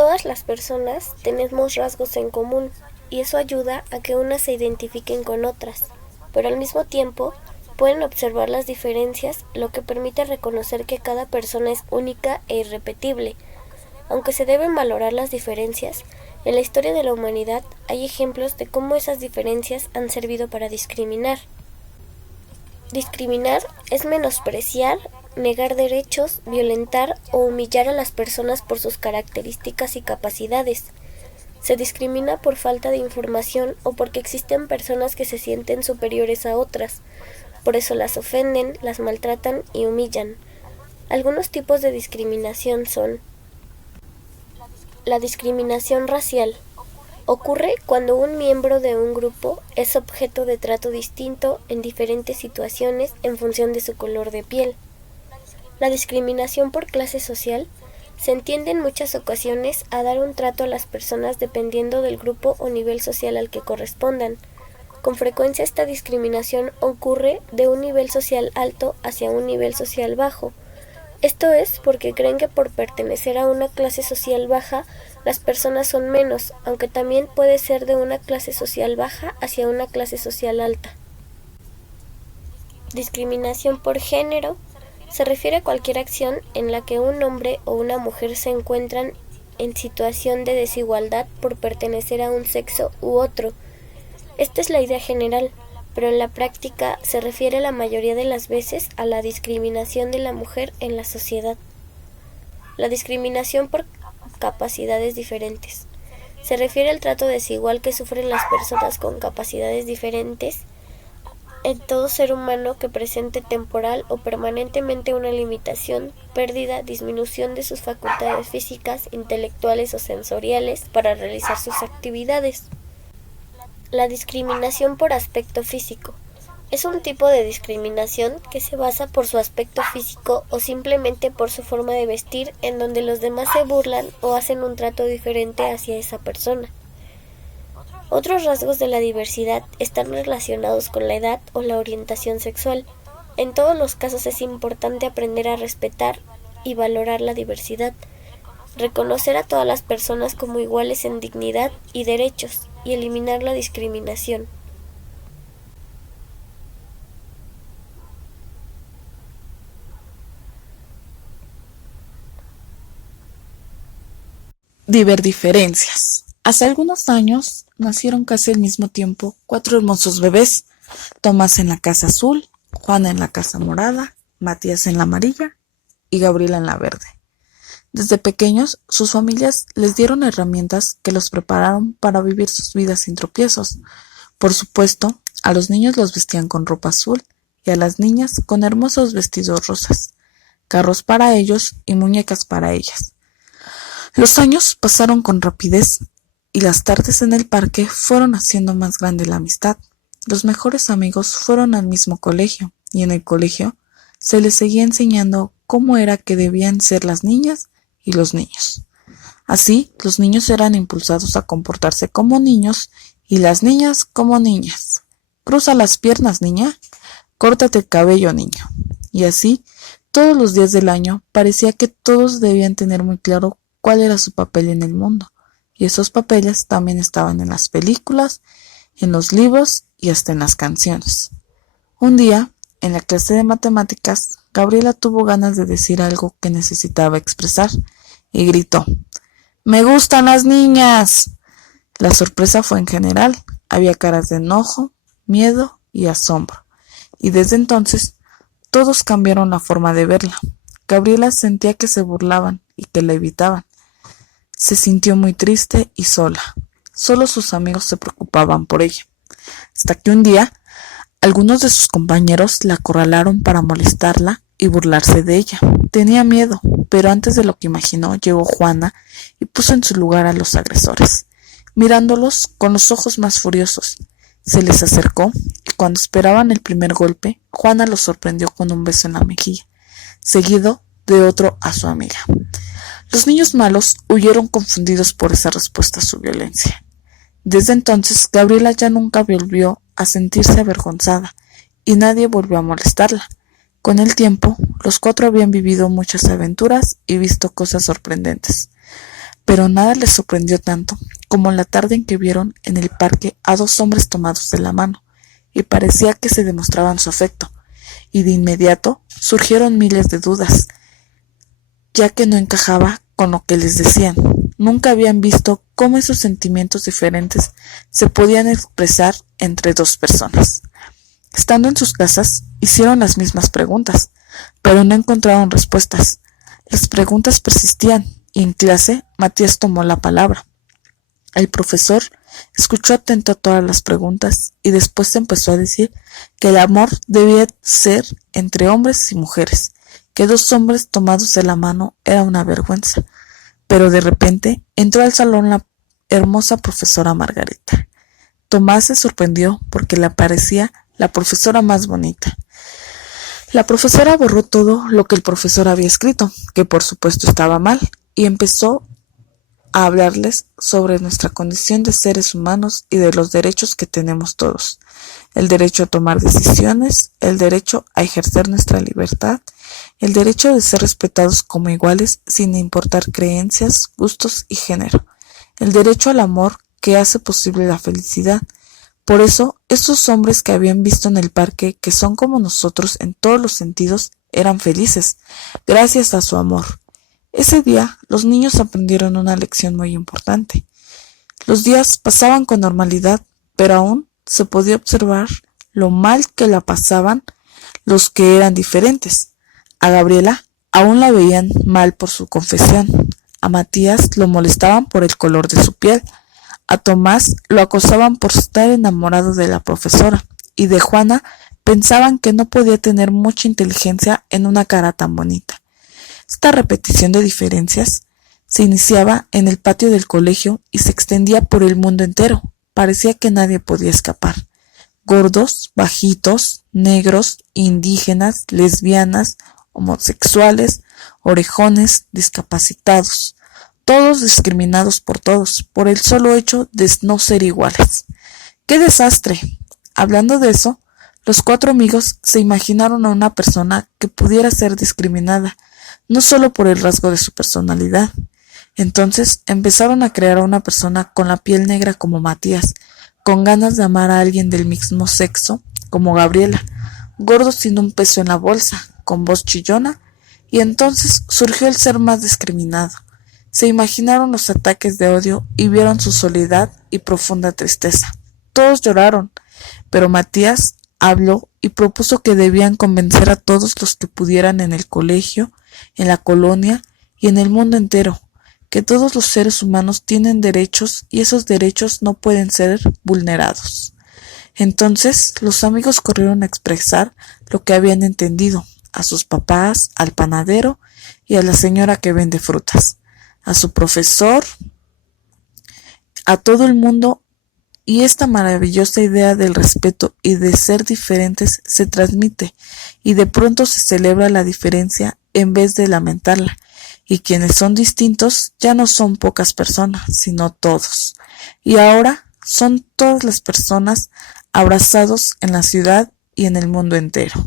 Todas las personas tenemos rasgos en común y eso ayuda a que unas se identifiquen con otras, pero al mismo tiempo pueden observar las diferencias, lo que permite reconocer que cada persona es única e irrepetible. Aunque se deben valorar las diferencias, en la historia de la humanidad hay ejemplos de cómo esas diferencias han servido para discriminar. Discriminar es menospreciar, negar derechos, violentar o humillar a las personas por sus características y capacidades. Se discrimina por falta de información o porque existen personas que se sienten superiores a otras. Por eso las ofenden, las maltratan y humillan. Algunos tipos de discriminación son: la discriminación racial. Ocurre cuando un miembro de un grupo es objeto de trato distinto en diferentes situaciones en función de su color de piel. La discriminación por clase social se entiende en muchas ocasiones a dar un trato a las personas dependiendo del grupo o nivel social al que correspondan. Con frecuencia esta discriminación ocurre de un nivel social alto hacia un nivel social bajo. Esto es porque creen que por pertenecer a una clase social baja, las personas son menos, aunque también puede ser de una clase social baja hacia una clase social alta. Discriminación por género se refiere a cualquier acción en la que un hombre o una mujer se encuentran en situación de desigualdad por pertenecer a un sexo u otro. Esta es la idea general, pero en la práctica se refiere la mayoría de las veces a la discriminación de la mujer en la sociedad. La discriminación por capacidades diferentes se refiere al trato desigual que sufren las personas con capacidades diferentes en todo ser humano que presente temporal o permanentemente una limitación, pérdida, disminución de sus facultades físicas, intelectuales o sensoriales para realizar sus actividades. La discriminación por aspecto físico es un tipo de discriminación que se basa por su aspecto físico o simplemente por su forma de vestir, en donde los demás se burlan o hacen un trato diferente hacia esa persona. Otros rasgos de la diversidad están relacionados con la edad o la orientación sexual. En todos los casos es importante aprender a respetar y valorar la diversidad, reconocer a todas las personas como iguales en dignidad y derechos y eliminar la discriminación. Diferencias. Hace algunos años nacieron casi al mismo tiempo 4 hermosos bebés: Tomás en la casa azul, Juana en la casa morada, Matías en la amarilla y Gabriela en la verde. Desde pequeños, sus familias les dieron herramientas que los prepararon para vivir sus vidas sin tropiezos. Por supuesto, a los niños los vestían con ropa azul y a las niñas con hermosos vestidos rosas, carros para ellos y muñecas para ellas. Los años pasaron con rapidez y las tardes en el parque fueron haciendo más grande la amistad. Los mejores amigos fueron al mismo colegio y en el colegio se les seguía enseñando cómo era que debían ser las niñas y los niños. Así, los niños eran impulsados a comportarse como niños y las niñas como niñas. Cruza las piernas, niña. Córtate el cabello, niño. Y así, todos los días del año, parecía que todos debían tener muy claro cuál era su papel en el mundo. Y esos papeles también estaban en las películas, en los libros y hasta en las canciones. Un día, en la clase de matemáticas, Gabriela tuvo ganas de decir algo que necesitaba expresar y gritó: ¡Me gustan las niñas! La sorpresa fue en general. Había caras de enojo, miedo y asombro. Y desde entonces, todos cambiaron la forma de verla. Gabriela sentía que se burlaban y que la evitaban. Se sintió muy triste y sola. Solo sus amigos se preocupaban por ella. Hasta que un día, algunos de sus compañeros la acorralaron para molestarla y burlarse de ella. Tenía miedo, pero antes de lo que imaginó, llegó Juana y puso en su lugar a los agresores, mirándolos con los ojos más furiosos. Se les acercó y cuando esperaban el primer golpe, Juana los sorprendió con un beso en la mejilla, seguido de otro a su amiga. Los niños malos huyeron confundidos por esa respuesta a su violencia. Desde entonces, Gabriela ya nunca volvió a sentirse avergonzada y nadie volvió a molestarla. Con el tiempo, los 4 habían vivido muchas aventuras y visto cosas sorprendentes, Pero nada les sorprendió tanto como la tarde en que vieron en el parque a dos hombres tomados de la mano, y parecía que se demostraban su afecto, y de inmediato surgieron miles de dudas, ya que no encajaba con lo que les decían. Nunca habían visto cómo esos sentimientos diferentes se podían expresar entre dos personas. Estando en sus casas, hicieron las mismas preguntas, pero no encontraron respuestas. Las preguntas persistían, y en clase Matías tomó la palabra. El profesor escuchó atento a todas las preguntas y después empezó a decir que el amor debía ser entre hombres y mujeres, que dos hombres tomados de la mano era una vergüenza. Pero de repente entró al salón la hermosa profesora Margarita. Tomás se sorprendió porque le parecía la profesora más bonita. La profesora borró todo lo que el profesor había escrito, que por supuesto estaba mal, y empezó a hablarles sobre nuestra condición de seres humanos y de los derechos que tenemos todos. El derecho a tomar decisiones, el derecho a ejercer nuestra libertad, el derecho de ser respetados como iguales sin importar creencias, gustos y género, el derecho al amor que hace posible la felicidad. Por eso, estos hombres que habían visto en el parque, que son como nosotros en todos los sentidos, eran felices, gracias a su amor. Ese día, los niños aprendieron una lección muy importante. Los días pasaban con normalidad, pero aún se podía observar lo mal que la pasaban los que eran diferentes. A Gabriela aún la veían mal por su confesión. A Matías lo molestaban por el color de su piel. A Tomás lo acosaban por estar enamorado de la profesora, y de Juana pensaban que no podía tener mucha inteligencia en una cara tan bonita. Esta repetición de diferencias se iniciaba en el patio del colegio y se extendía por el mundo entero. Parecía que nadie podía escapar. Gordos, bajitos, negros, indígenas, lesbianas, homosexuales, orejones, discapacitados, todos discriminados por todos, por el solo hecho de no ser iguales. ¡Qué desastre! Hablando de eso, los cuatro amigos se imaginaron a una persona que pudiera ser discriminada, no solo por el rasgo de su personalidad. Entonces empezaron a crear a una persona con la piel negra como Matías, con ganas de amar a alguien del mismo sexo como Gabriela, gordo sin un peso en la bolsa, con voz chillona, y entonces surgió el ser más discriminado. Se imaginaron los ataques de odio y vieron su soledad y profunda tristeza. Todos lloraron, pero Matías habló y propuso que debían convencer a todos los que pudieran en el colegio, en la colonia y en el mundo entero, que todos los seres humanos tienen derechos y esos derechos no pueden ser vulnerados. Entonces los amigos corrieron a expresar lo que habían entendido, a sus papás, al panadero y a la señora que vende frutas, a su profesor, a todo el mundo, y esta maravillosa idea del respeto y de ser diferentes se transmite, y de pronto se celebra la diferencia en vez de lamentarla, y quienes son distintos ya no son pocas personas, sino todos, y ahora son todas las personas abrazados en la ciudad y en el mundo entero.